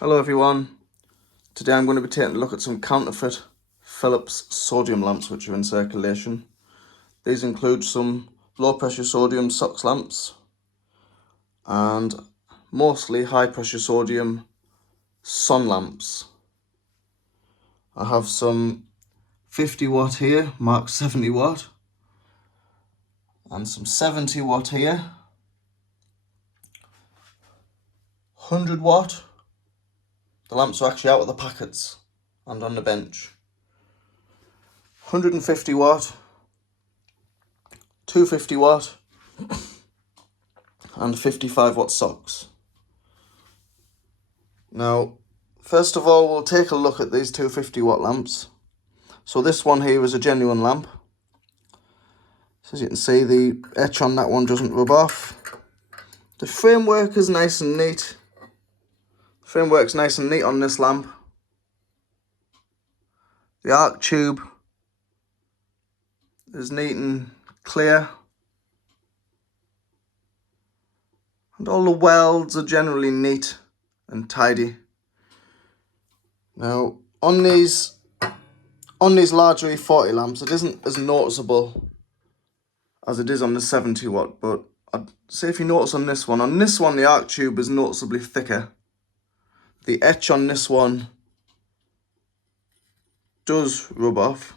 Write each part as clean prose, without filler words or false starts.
Hello everyone, today I'm going to be taking a look at some counterfeit Philips sodium lamps which are in circulation. These include some low pressure sodium SOX lamps and mostly high pressure sodium sun lamps. I have some 50 watt here, marked 70 watt, and some 70 watt here, 100 watt. The lamps are actually out of the packets and on the bench. 150 watt, 250 watt, and 55 watt SOX. Now, first of all, we'll take a look at these 250 watt lamps. So this one here is a genuine lamp. So as you can see, the etch on that one doesn't rub off. The framework is nice and neat. The framework's nice and neat on this lamp. The arc tube is neat and clear. And all the welds are generally neat and tidy. Now, on these larger E40 lamps, it isn't as noticeable as it is on the 70 watt, but I'd say if you notice on this one the arc tube is noticeably thicker. The etch on this one does rub off.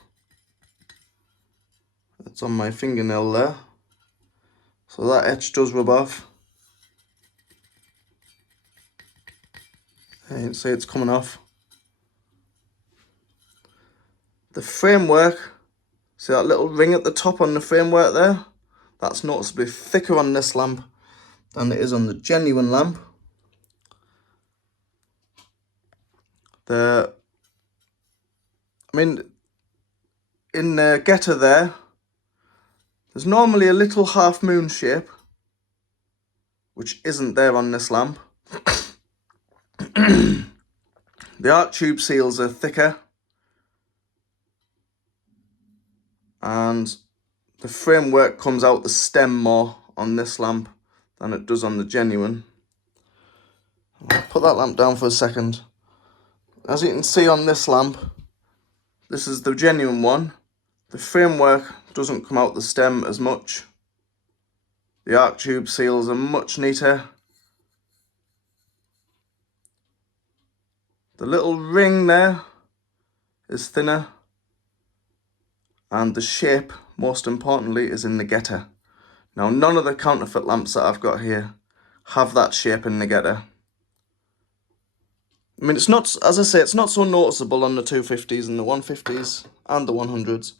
It's on my fingernail there. So that etch does rub off. You can see it's coming off. The framework, see that little ring at the top on the framework there? That's noticeably thicker on this lamp than it is on the genuine lamp. In the getter there's normally a little half moon shape, which isn't there on this lamp. The arc tube seals are thicker, and the framework comes out the stem more on this lamp than it does on the genuine. I'll put that lamp down for a second. As you can see on this lamp, this is the genuine one. The framework doesn't come out the stem as much. The arc tube seals are much neater. The little ring there is thinner, and the shape, most importantly, is in the getter. Now, none of the counterfeit lamps that I've got here have that shape in the getter. I mean, it's not, as I say, it's not so noticeable on the 250s and the 150s and the 100s.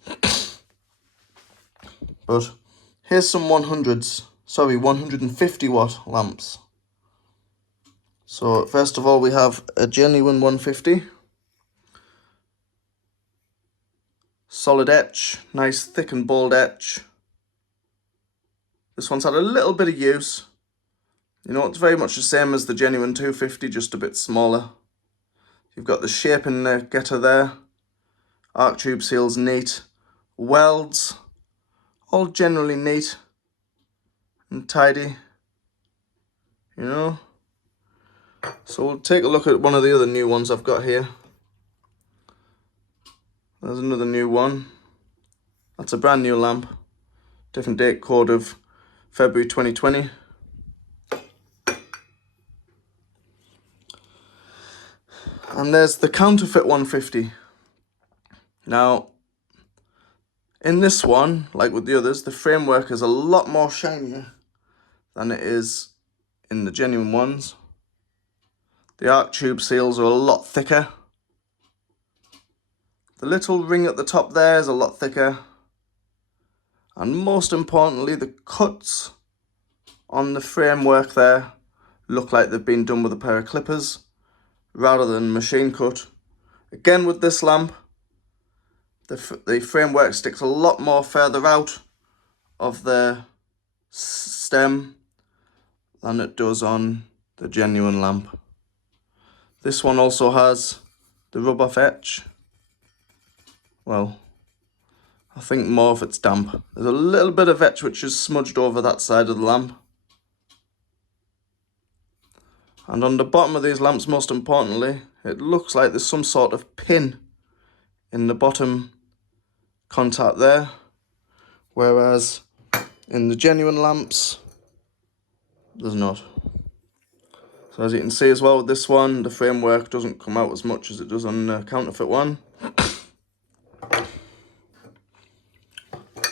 But here's some 150 watt lamps. So first of all, we have a genuine 150. Solid etch, nice thick and bold etch. This one's had a little bit of use. You know, it's very much the same as the genuine 250, just a bit smaller. You've got the shape in the getter there. Arc tube seals neat. Welds, all generally neat and tidy, you know. So we'll take a look at one of the other new ones I've got here. There's another new one. That's a brand new lamp. Different date code of February 2020. And there's the Counterfeit 150. Now, in this one, like with the others, the framework is a lot more shinier than it is in the genuine ones. The arc tube seals are a lot thicker. The little ring at the top there is a lot thicker. And most importantly, the cuts on the framework there look like they've been done with a pair of clippers rather than machine cut. Again, with this lamp, the framework sticks a lot more further out of the stem than it does on the genuine lamp. This one also has the rub-off etch. Well, I think more if it's damp. There's a little bit of etch which is smudged over that side of the lamp. And on the bottom of these lamps, most importantly, it looks like there's some sort of pin in the bottom contact there, whereas in the genuine lamps, there's not. So as you can see as well with this one, the framework doesn't come out as much as it does on the counterfeit one.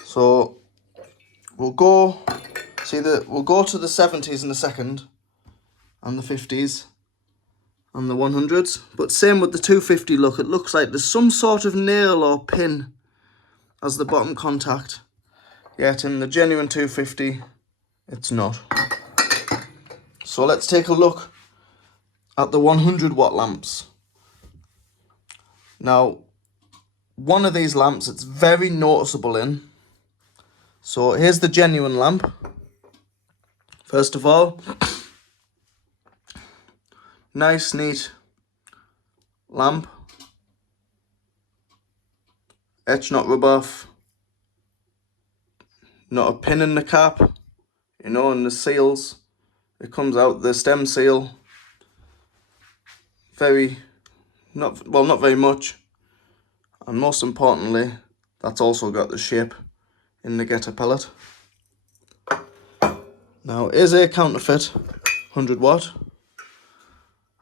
So we'll go to the 70s in a second, and the 50s, and the 100s. But same with the 250 look, it looks like there's some sort of nail or pin as the bottom contact. Yet in the genuine 250, it's not. So let's take a look at the 100 watt lamps. Now, one of these lamps it's very noticeable in. So here's the genuine lamp. First of all, nice, neat lamp. Etch, not rub off. Not a pin in the cap, you know, and the seals. It comes out, the stem seal. Not very much. And most importantly, that's also got the shape in the getter pellet. Now, is a counterfeit 100 watt.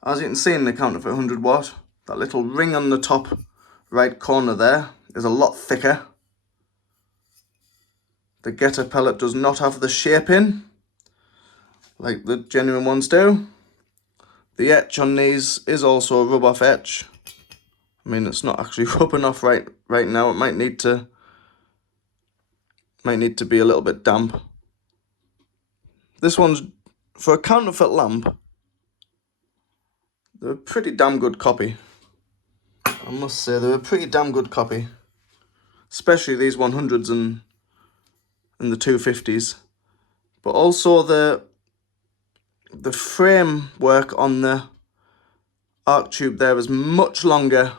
As you can see in the counterfeit 100 watt, that little ring on the top right corner there is a lot thicker. The getter pellet does not have the shape in, like the genuine ones do. The etch on these is also a rub-off etch. I mean, it's not actually rubbing off right now. It might need to be a little bit damp. This one's, for a counterfeit lamp, they're a pretty damn good copy. I must say, they're a pretty damn good copy. Especially these 100s and the 250s. But also the framework on the arc tube there is much longer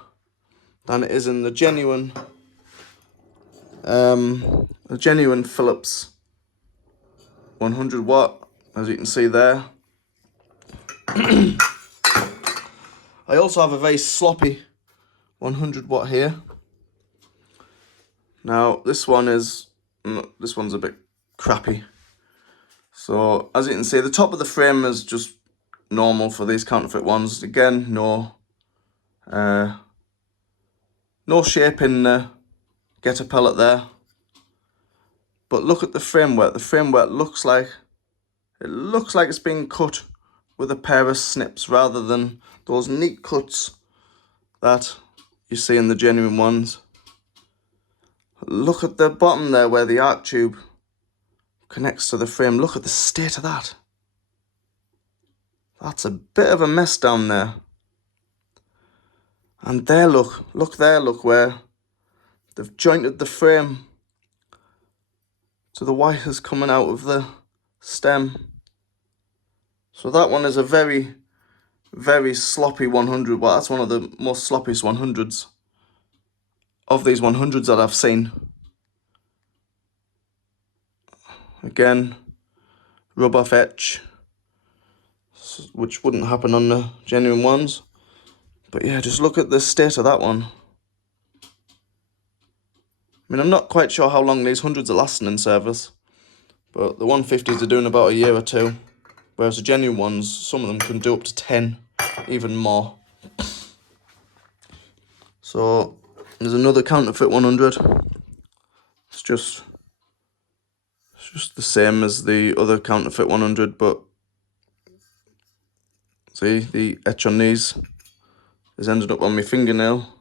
than it is in the genuine Philips 100 watt, as you can see there. I also have a very sloppy 100 watt here. Now this one's a bit crappy. So as you can see, the top of the frame is just normal for these counterfeit ones. Again, no shape in the getter pellet there. But look at the framework. The framework looks like it's being cut with a pair of snips rather than those neat cuts that you see in the genuine ones. Look at the bottom there where the arc tube connects to the frame. Look at the state of that. That's a bit of a mess down there. And there, look where they've jointed the frame to the wires coming out of the stem. So that one is a very, very sloppy 100 watt. That's one of the most sloppiest 100s of these 100s that I've seen. Again, rub-off etch, which wouldn't happen on the genuine ones. But yeah, just look at the state of that one. I mean, I'm not quite sure how long these 100s are lasting in service, but the 150s are doing about a year or two, whereas the genuine ones, some of them can do up to 10, even more. So there's another counterfeit 100. It's just the same as the other counterfeit 100, but see, the etch on these has ended up on my fingernail.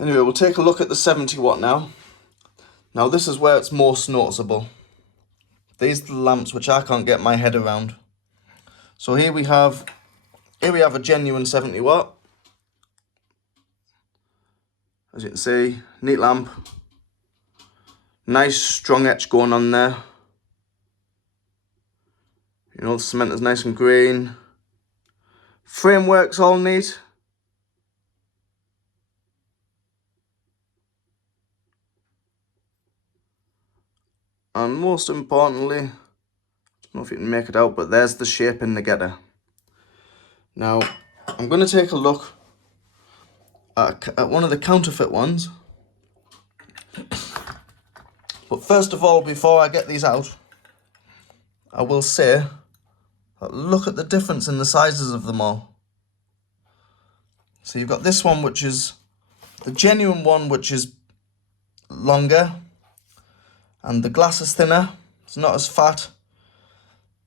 Anyway, we'll take a look at the 70 watt now. Now this is where it's most noticeable. These are the lamps which I can't get my head around. So here we have a genuine 70 watt. As you can see, neat lamp. Nice strong etch going on there. You know, the cement is nice and green. Framework's all neat. And most importantly, don't know if you can make it out, but there's the shape in the getter. Now, I'm going to take a look at one of the counterfeit ones. But first of all, before I get these out, I will say that look at the difference in the sizes of them all. So you've got this one, which is the genuine one, which is longer, and the glass is thinner. It's not as fat.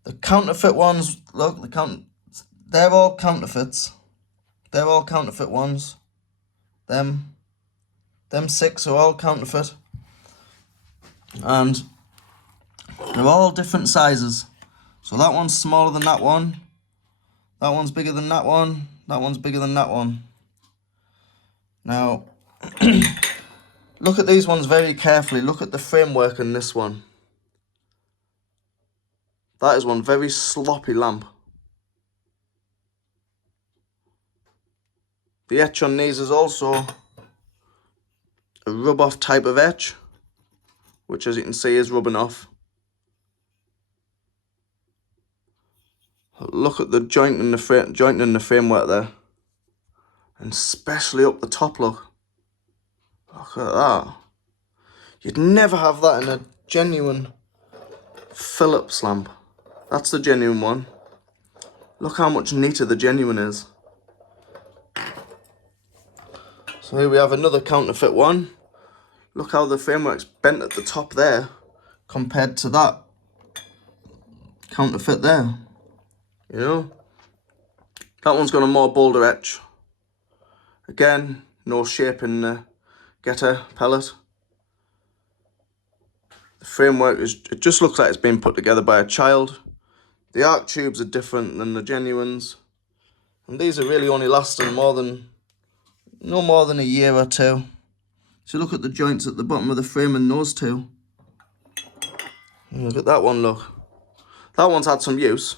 The counterfeit ones, look, they're all counterfeits. They're all counterfeit ones. Them 6 are all counterfeit. And they're all different sizes. So that one's smaller than that one. That one's bigger than that one. That one's bigger than that one. Now, look at these ones very carefully. Look at the framework in this one. That is one very sloppy lamp. The etch on these is also a rub-off type of etch, which, as you can see, is rubbing off. Look at the joint in the framework there, and especially up the top. Look at that. You'd never have that in a genuine Philips lamp. That's the genuine one. Look how much neater the genuine is. So here we have another counterfeit one. Look how the framework's bent at the top there compared to that counterfeit there. You know, that one's got a more bolder etch. Again, no shape in the getter pellet. The framework it just looks like it's been put together by a child. The arc tubes are different than the genuines, and these are really only lasting no more than a year or two. So look at the joints at the bottom of the frame in those two. And look at that one, look. That one's had some use.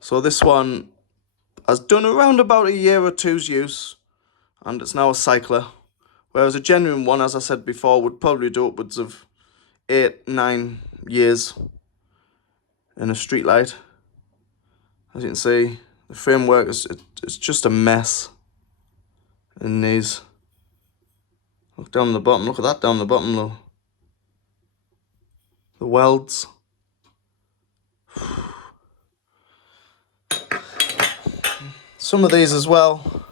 So this one has done around about a year or two's use, and it's now a cycler. Whereas a genuine one, as I said before, would probably do upwards of 8-9 years in a street light. As you can see, the framework it's just a mess in these. Look down the bottom, look at that down the bottom, look. The welds. Some of these as well.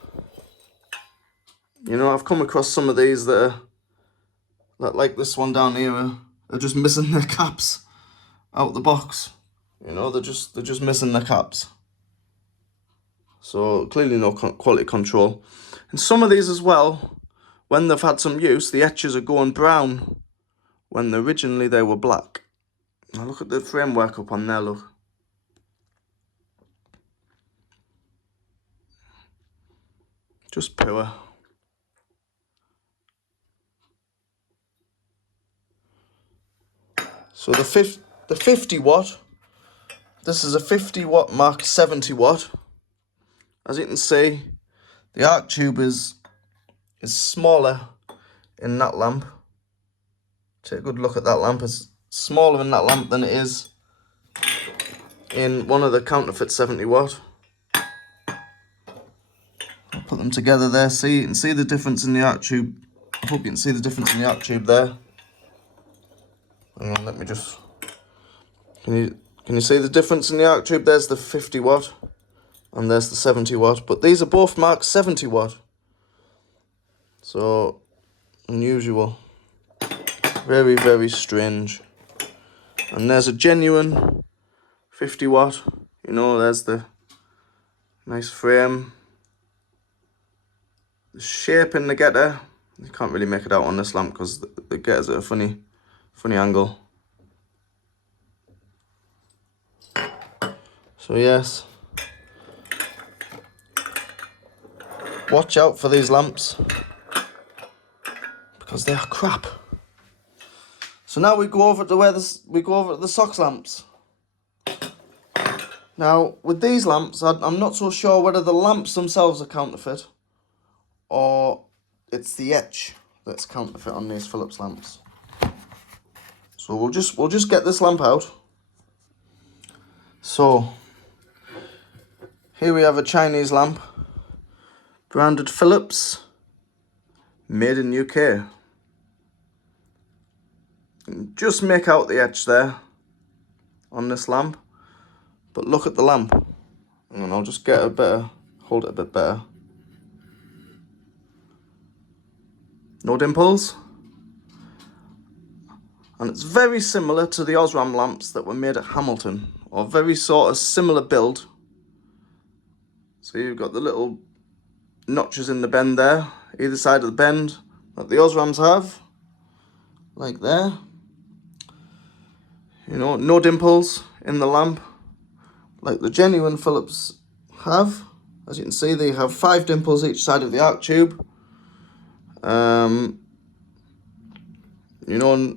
You know, I've come across some of these that are, like this one down here, are just missing their caps out the box. You know, they're just missing their caps. So clearly no quality control. And some of these as well, when they've had some use, the etches are going brown when originally they were black. Now look at the framework up on there, look. Just pure. So the 50 watt, this is a 50 watt Mark 70 watt. As you can see, the arc tube is smaller in that lamp. Take a good look at that lamp. It's smaller in that lamp than it is in one of the counterfeit 70 watt. I'll put them together there. See, you can see the difference in the arc tube. I hope you can see the difference in the arc tube there. Hang on, let me just... Can you see the difference in the arc tube? There's the 50 watt and there's the 70 watt. But these are both marked 70 watt. So, unusual. Very, very strange. And there's a genuine 50 watt. You know, there's the nice frame. The shape in the getter. You can't really make it out on this lamp because the getter's at a funny angle. So yes, watch out for these lamps because they are crap. So now we go over to the SOX lamps. Now with these lamps, I'm not so sure whether the lamps themselves are counterfeit or it's the etch that's counterfeit on these Philips lamps. So we'll just get this lamp out. So here we have a Chinese lamp, branded Philips, made in UK. Just make out the etch there on this lamp, but look at the lamp, and I'll just get a better, hold it a bit better. No dimples, and it's very similar to the Osram lamps that were made at Hamilton, or very sort of similar build. So you've got the little notches in the bend there, either side of the bend, that the Osrams have, like there. You know, no dimples in the lamp, like the genuine Philips have. As you can see, they have 5 dimples each side of the arc tube. You know,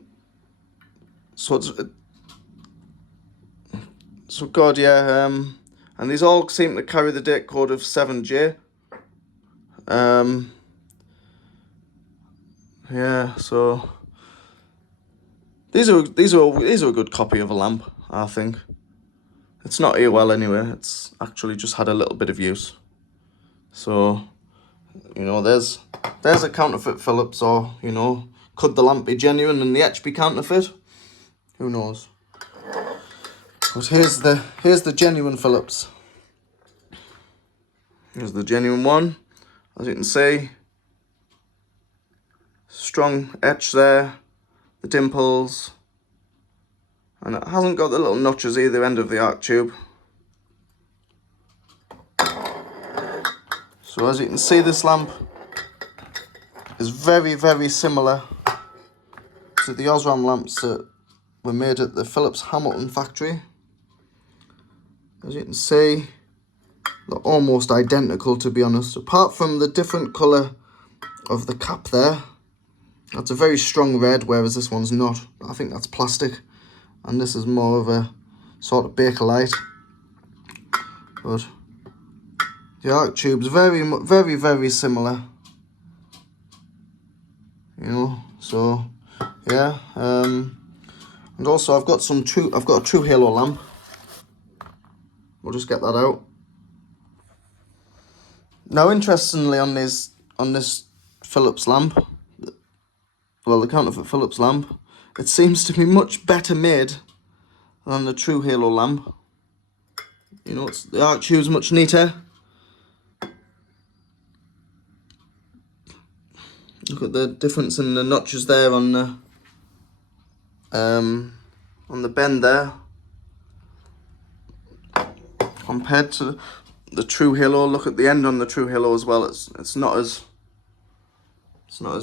so it's, so good, yeah. And these all seem to carry the date code of 7J. Yeah, so these are a good copy of a lamp, I think. It's not here well anyway. It's actually just had a little bit of use. So, you know, there's a counterfeit Philips, or, you know, could the lamp be genuine and the etch be counterfeit? Who knows? But here's the genuine Philips. Here's the genuine one. As you can see, strong etch there, the dimples, and it hasn't got the little notches either end of the arc tube. So as you can see, this lamp is very, very similar to the Osram lamps that were made at the Philips Hamilton factory. As you can see, they're almost identical, to be honest, apart from the different colour of the cap there. That's a very strong red, whereas this one's not. I think that's plastic, and this is more of a sort of Bakelite. But the arc tube's very, very, very similar. You know, so yeah. And also I've got a true halo lamp. We'll just get that out. Now, interestingly, on this Philips lamp, well, the counterfeit Philips lamp, it seems to be much better made than the true halo lamp. You know, the arc tube's much neater. Look at the difference in the notches there on the bend there, compared to the true halo. Look at the end on the true halo as well. It's not as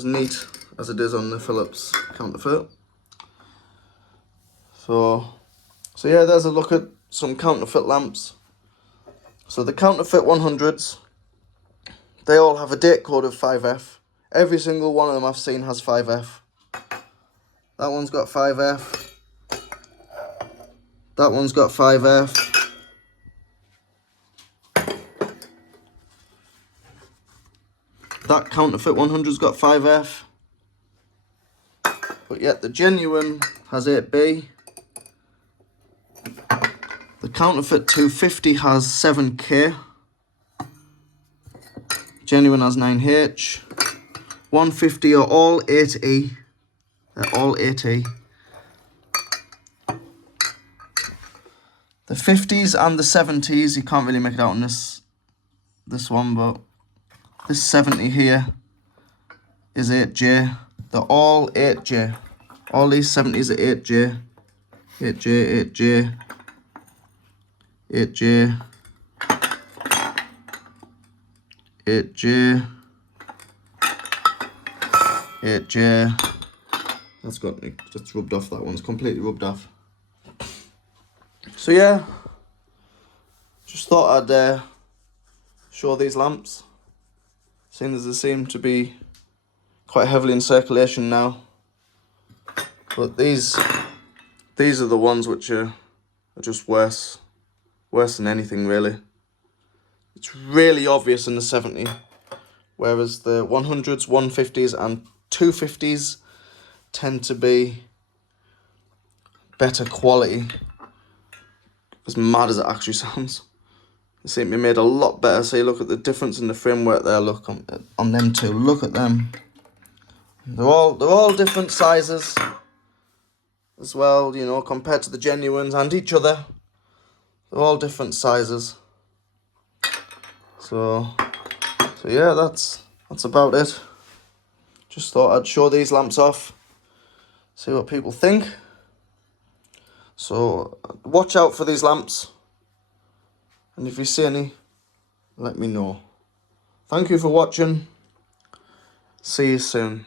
neat as it is on the Philips counterfeit. So yeah, there's a look at some counterfeit lamps. So the counterfeit 100s, they all have a date code of 5F. Every single one of them I've seen has 5F. That one's got 5F. That one's got 5F. That counterfeit 100's got 5F. But yet the genuine has 8B. The counterfeit 250 has 7K. Genuine has 9H. 150 are all 8E. They're all 8E. The 50s and the 70s, you can't really make it out on this one, but this 70 here is 8J. They're all 8J. All these 70s are 8J. 8J, 8J, 8J, 8J, 8J. That's rubbed off. That one's completely rubbed off. So yeah, just thought I'd show these lamps, seeing as they seem to be quite heavily in circulation now. But these are the ones which are just worse than anything, really. It's really obvious in the 70, whereas the 100s, 150s and 250s tend to be better quality. as mad as it actually sounds. They seem to be made a lot better. So you look at the difference in the framework there. Look on them two. Look at them. They're all different sizes as well, you know, compared to the genuines and each other. They're all different sizes. So yeah, that's about it. Just thought I'd show these lamps off, see what people think. So watch out for these lamps, and if you see any, let me know. Thank you for watching. See you soon.